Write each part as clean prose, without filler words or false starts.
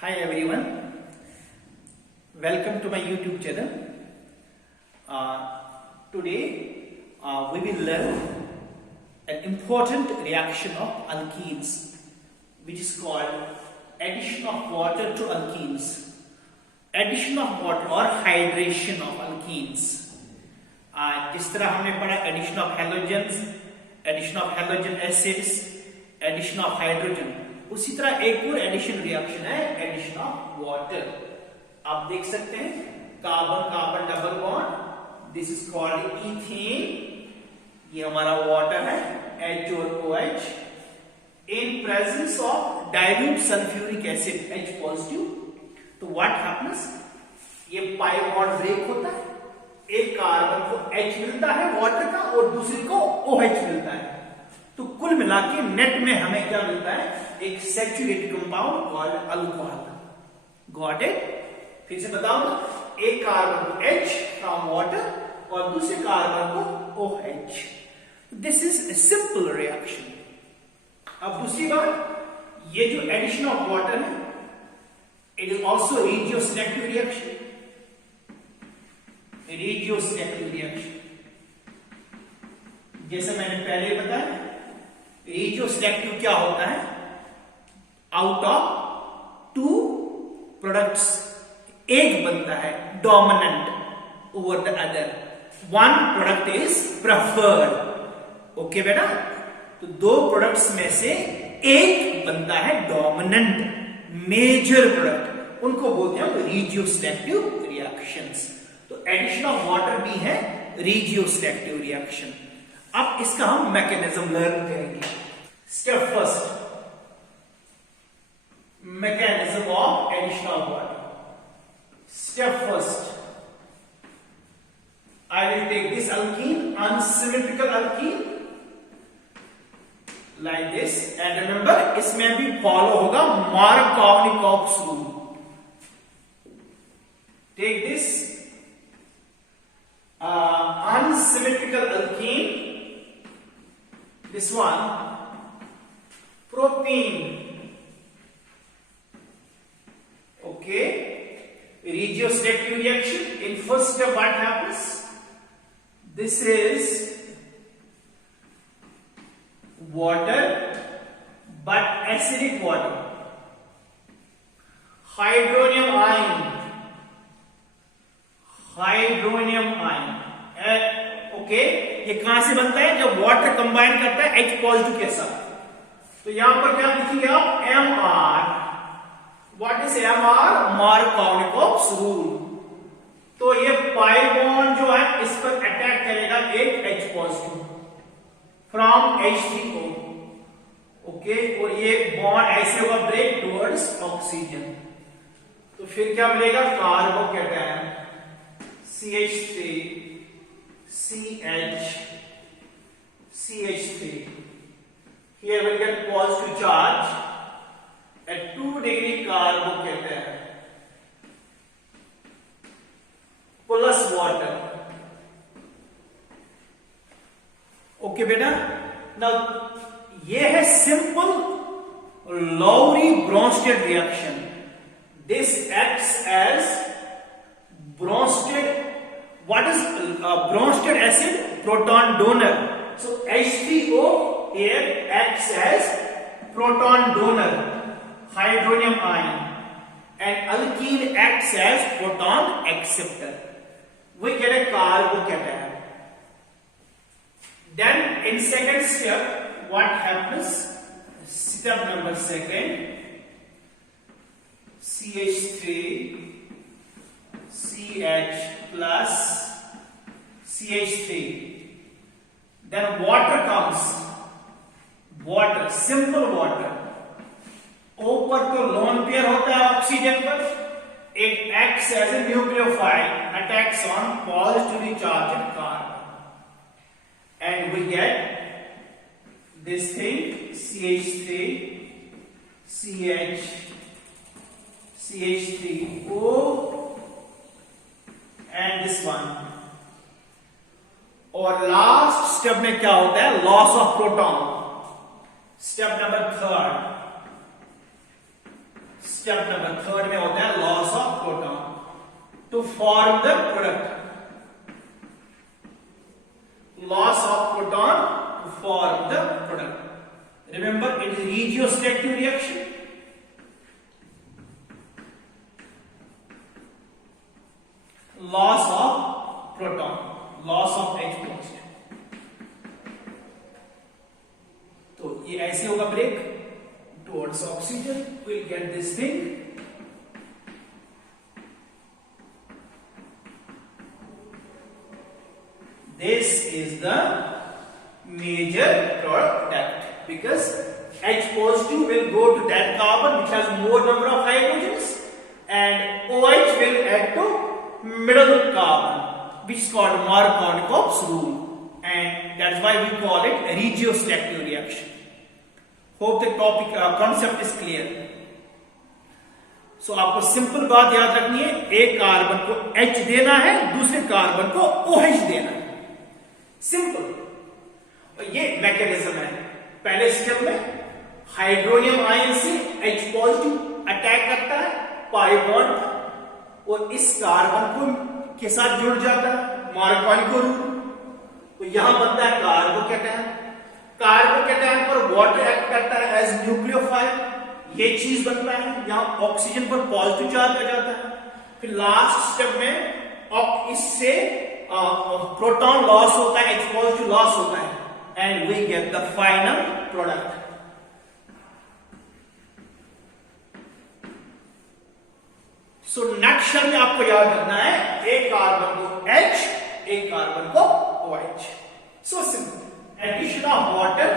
Hi everyone, welcome to my YouTube channel. Today we will learn an important reaction of alkenes, which is called addition of water to alkenes. Addition of water or hydration of alkenes. जिस तरह हमने पढ़ा addition of halogens, addition of halogen acids, addition of hydrogen, उसी तरह एक और addition reaction है addition of water. आप देख सकते हैं carbon carbon double bond, this is called ethene. ये हमारा वाटर है H और OH in presence of dilute sulphuric acid H positive. तो व्हाट हैपेंस, ये पाई बॉन्ड ब्रेक होता है, एक कार्बन को H मिलता है वाटर का और दूसरे को OH मिलता है. तो कुल मिला के नेट में हमें क्या मिलता है, एक saturated compound called alcohol. Got it? फिर से बताऊंगा, एक कार्बन को H फ्रॉम वाटर और दूसरे कार्बन को OH. This is a simple reaction. अब दूसरी बात, ये जो एडिशन ऑफ वाटर है, it is also regioselective reaction. Regioselective reaction जैसे मैंने पहले बताया, रेडियोसिलेक्टिव क्या होता है, आउट ऑफ टू प्रोडक्ट्स एक बनता है dominant over the other, one product is preferred. Okay बेटा, तो दो प्रोडक्ट्स में से एक बनता है डोमिनेंट मेजर प्रोडक्ट, उनको बोलते हैं रेडियोसिलेक्टिव रिएक्शंस. तो एडिशन ऑफ वाटर भी है रेडियोसिलेक्टिव रिएक्शन. अब इसका हम मैकेनिज्म लर्न करेंगे. Step first, mechanism of addition of water. Step first, I will take this alkene, unsymmetrical alkene, like this, and remember इसमें भी फॉलो होगा Markovnikov's rule. Take this unsymmetrical alkene, this one propene. Okay, regioselective reaction. In first step what happens, this is water but acidic water, hydronium ion. Okay, ये कहां से बनता है, जब water combine करता है H पॉजिटिव के साथ. तो यहां पर क्या लिखेंगे आप, Mr. What is Mr? Markovnikov's rule. तो ये पाई बॉन्ड जो है इस पर अटैक करेगा एक H positive from H3O. Okay, और ये बॉन्ड ऐसे होगा ब्रेक टुवर्ड्स ऑक्सीजन. तो फिर क्या मिलेगा, carbocation CH3 CH CH3. Here we get positive charge at 2 degree carbocation plus water. Okay बेटा, now ये है simple Lowry-Bronsted reaction. This acts as Bronsted. What is Bronsted acid? Proton donor. So H3O here acts as proton donor, hydronium ion, and alkene acts as proton acceptor. We get a carbocation. Then in second step, what happens? Step number second, CH3 CH plus CH3. Then water comes. Water, simple water. O पर तो lone pair होता है oxygen पर, it acts as a nucleophile, attacks on positively charged carbon, and we get this thing CH3 CH CH3O and this one. और last step में क्या होता है, loss of proton. Step number third, step number 3 में होता है loss of proton to form the product. Loss of proton to form the product. Remember, it is regioselective reaction. Loss of proton, loss of H positive. तो ये ऐसे होगा break towards oxygen. We'll get this thing. This is the major product because H positive will go to that carbon which has more number of hydrogens and OH will add to middle carbon which is called Markovnikov's rule, and that's why we call it a regioselective reaction. Hope the topic concept is clear. So आपको simple बात याद रखनी है, एक carbon को H देना है, दूसरे कार्बन को OH देना है. सिंपल. और ये मैकेनिज्म है. पहले स्टेप में हाइड्रोनियम आयन से H पॉजिटिव अटैक करता है पाई बॉन्ड और इस कार्बन को के साथ जुड़ जाता है मार्कोनिको रूल. तो यहां बनता है कार्बोकैटायन. कार्बोकैटायन पर वाटर एक्ट करता है एज न्यूक्लियोफाइल. ये चीज बनता है. यहां ऑक्सीजन पर पॉजिटिव चार्ज आ जाता है. फिर लास्ट स्टेप में इससे प्रोटॉन लॉस होता है, H पॉजिटिव लॉस होता है, and we get the final product. So next में आपको याद रखना है, एक कार्बन को H, एक कार्बन को OH. So simple. Addition of water,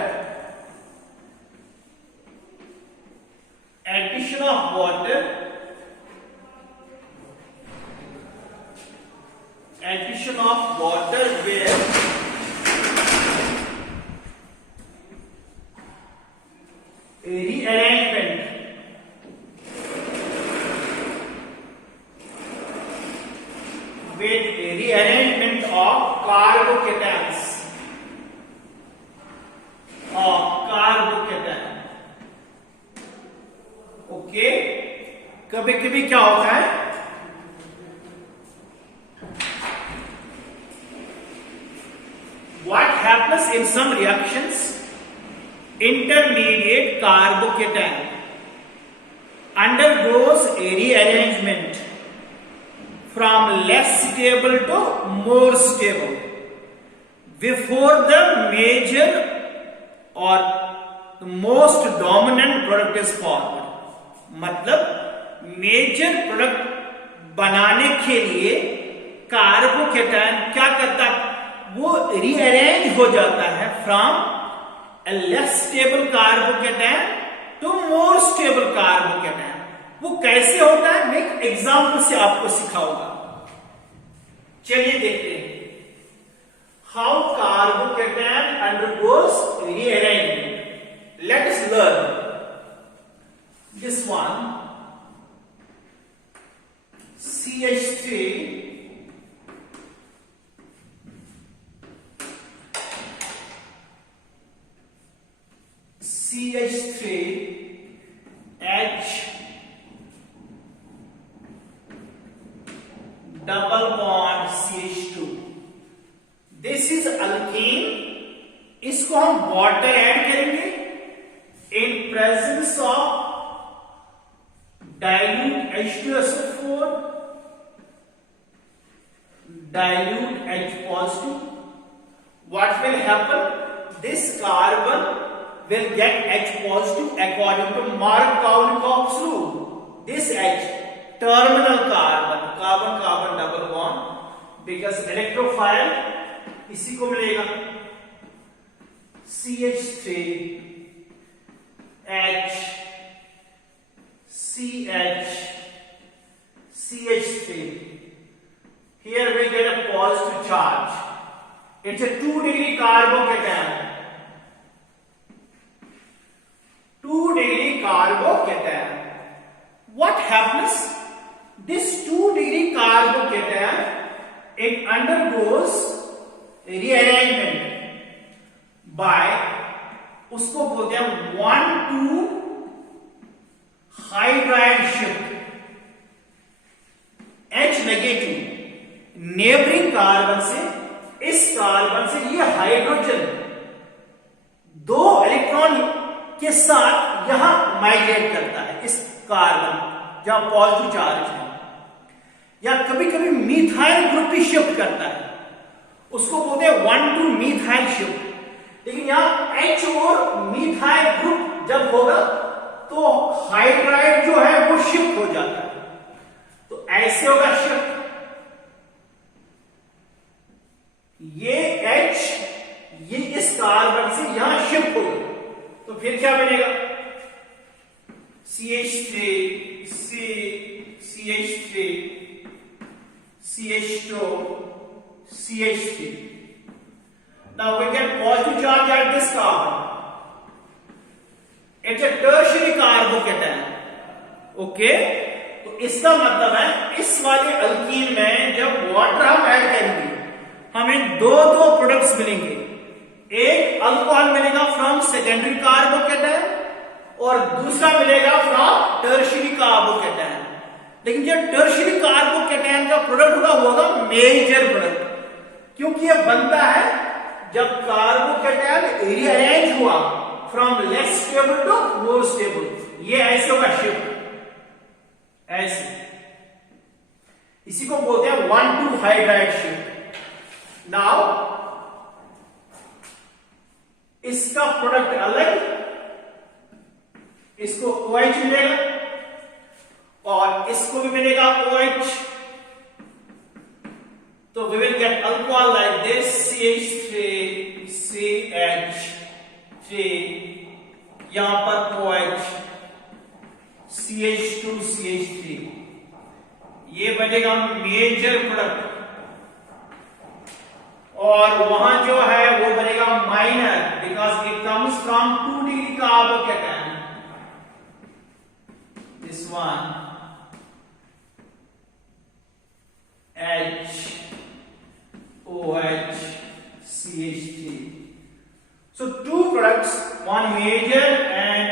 addition of water, addition of water where rearrangement with rearrangement of carbocations okay. कभी कभी क्या होता है, what happens in some reactions, intermediate carbocation undergoes a rearrangement from less stable to more stable before the major or the most dominant product is formed. मतलब major product बनाने के लिए carbocation क्या करता है, वो रीअरेंज हो जाता है from a less stable carbocation to more stable carbocation. वो कैसे होता है, मैं एक एग्जांपल से आपको सिखाऊंगा. चलिए देखते हैं how carbocation undergoes rearrangement. Let us learn this one. CH3 H double bond CH2. This is alkene. इसको हम वाटर ऐड करेंगे in presence of dilute H2SO4, dilute H positive. What will happen? This carbon will get H positive according to Markovnikov's rule. This H, terminal carbon, carbon-carbon double bond, because electrophile इसी को मिलेगा CH3 H CH3. Here we get a positive charge. It's a 2-degree carbocation. 2-degree carbocation. What happens? This 2-degree carbocation, it undergoes rearrangement by, उसको बोलते हैं 1,2 hydride shift, H negative neighbouring carbon से, इस carbon से ये hydrogen 2 electron के साथ यहां माइग्रेट करता है, इस कार्बन जहां पॉजिटिव चार्ज है, या कभी कभी मीथाइल ग्रुप भी शिफ्ट करता है, उसको बोलते हैं 1,2 मीथाइल शिफ्ट। लेकिन यहां H और मीथाइल ग्रुप जब होगा तो हाइड्राइड जो है वो शिफ्ट हो जाता है, तो ऐसे होगा शिफ्ट, ये H ये इस कार्बन से यहां शिफ्ट होगा, तो फिर क्या बनेगा, CH3 CH3 CH2 CH3. Now we get positive charge at this carbon. It's a tertiary carbocation. Okay? तो इसका मतलब है इस वाले अल्कीन में जब वाटर हम ऐड करेंगे हमें दो प्रोडक्ट्स मिलेंगे, एक अल्कोहल मिलेगा फ्रॉम सेकेंडरी कार्बोकेटायन और दूसरा मिलेगा फ्रॉम टर्शियरी कार्बोकेटायन। लेकिन जो टर्शियरी कार्बोकेटायन का प्रोडक्ट होगा मेजर प्रोडक्ट, क्योंकि यह बनता है जब कार्बोकेटायन रीअरेंज हुआ from less stable to more stable, ये ऐसे होगा शिफ्ट, ऐसे, इसी को बोलते हैं 1,2 हाइड्राइड शिफ्ट। नाउ इसका प्रोडक्ट अलग, इसको OH मिलेगा और इसको भी मिलेगा OH, तो we will get alcohol like this CH3 CH3, यहां पर OH CH2 CH3, ये बनेगा मेजर प्रोडक्ट, और वहां जो है वो बनेगा minor, because it comes from 2 degree carbocation, this one H OH CH3. So 2 products, one major and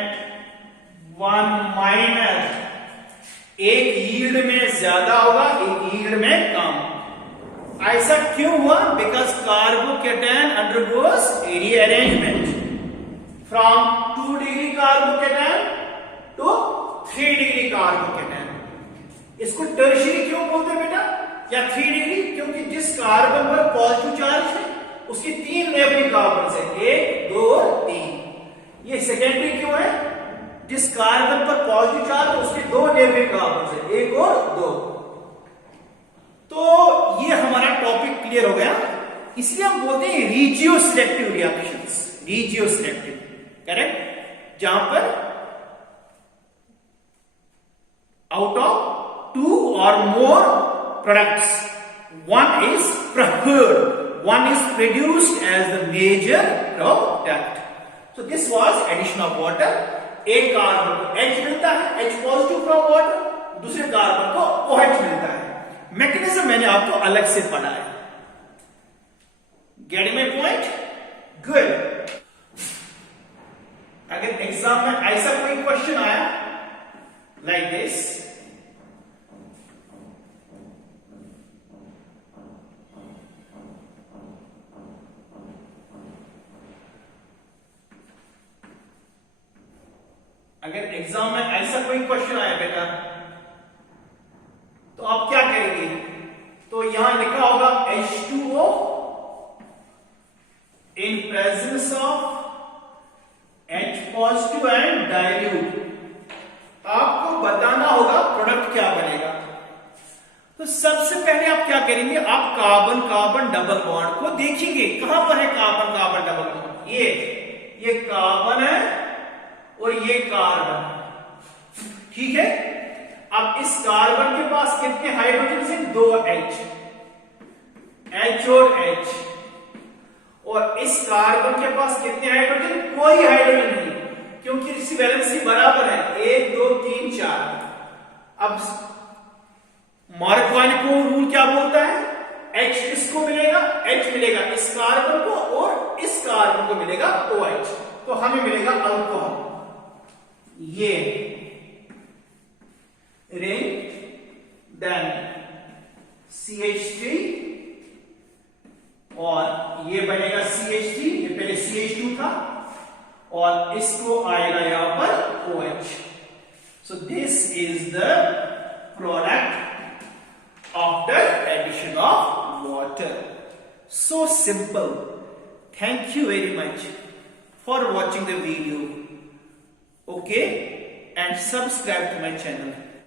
one minor, एक यील्ड में ज्यादा होगा, एक यील्ड में कम। ऐसा क्यों हुआ? Because carbocation undergoes rearrangement from 2 degree carbocation to 3 degree carbocation. इसको टर्शियरी क्यों बोलते हैं बेटा, या 3 डिग्री? क्योंकि जिस कार्बन पर पॉजिटिव चार्ज है उसकी 3 नेबरिंग कार्बन है, 1 2 3। ये सेकेंडरी क्यों है? जिस कार्बन पर पॉजिटिव चार्ज है उसके 2 नेबरिंग कार्बन है, 1 और 2। तो ये हमारा टॉपिक क्लियर हो गया, इसलिए हम बोलते हैं regio selective reactions, regio selective, correct, जहां पर out of 2 or more products one is preferred, one is produced as the major product. So this was addition of water, एक कार्बन को H मिलता है, H पॉजिटिव फ्रॉम वाटर, दूसरे carbon को OH मिलता है। मैकेनिज्म मैंने आपको अलग से पढ़ाया, गेटिंग माय पॉइंट? गुड। अगर एग्जाम में ऐसा कोई क्वेश्चन आया लाइक दिस, अगर एग्जाम में ऐसा कोई क्वेश्चन आया बेटा तो आप क्या करेंगे? तो यहां लिखा होगा H2O in presence of H positive and dilute। आपको बताना होगा प्रोडक्ट क्या बनेगा। तो सबसे पहले आप क्या करेंगे, आप कार्बन कार्बन डबल बॉन्ड को देखेंगे, कहां पर है कार्बन कार्बन डबल बॉन्ड, ये कार्बन है और ये कार्बन, ठीक है। अब इस कार्बन के पास कितने हाइड्रोजन हैं? 2 H और H, और इस कार्बन के पास कितने हाइड्रोजन? कोई हाइड्रोजन नहीं, क्योंकि इसकी वैलेंसी बराबर है, 1 2 3 4। अब मार्कोवानिको रूल क्या बोलता है? H किसको मिलेगा? H मिलेगा इस कार्बन को और इस कार्बन को मिलेगा OH, तो हमें मिलेगा अल्कोहल। ये ring, then CH3 और ये बनेगा CH3, ये पहले CH2 था और इसको आएगा यहां पर OH. So this is the product after addition of water. So simple. Thank you very much for watching the video. Okay, and subscribe to my channel.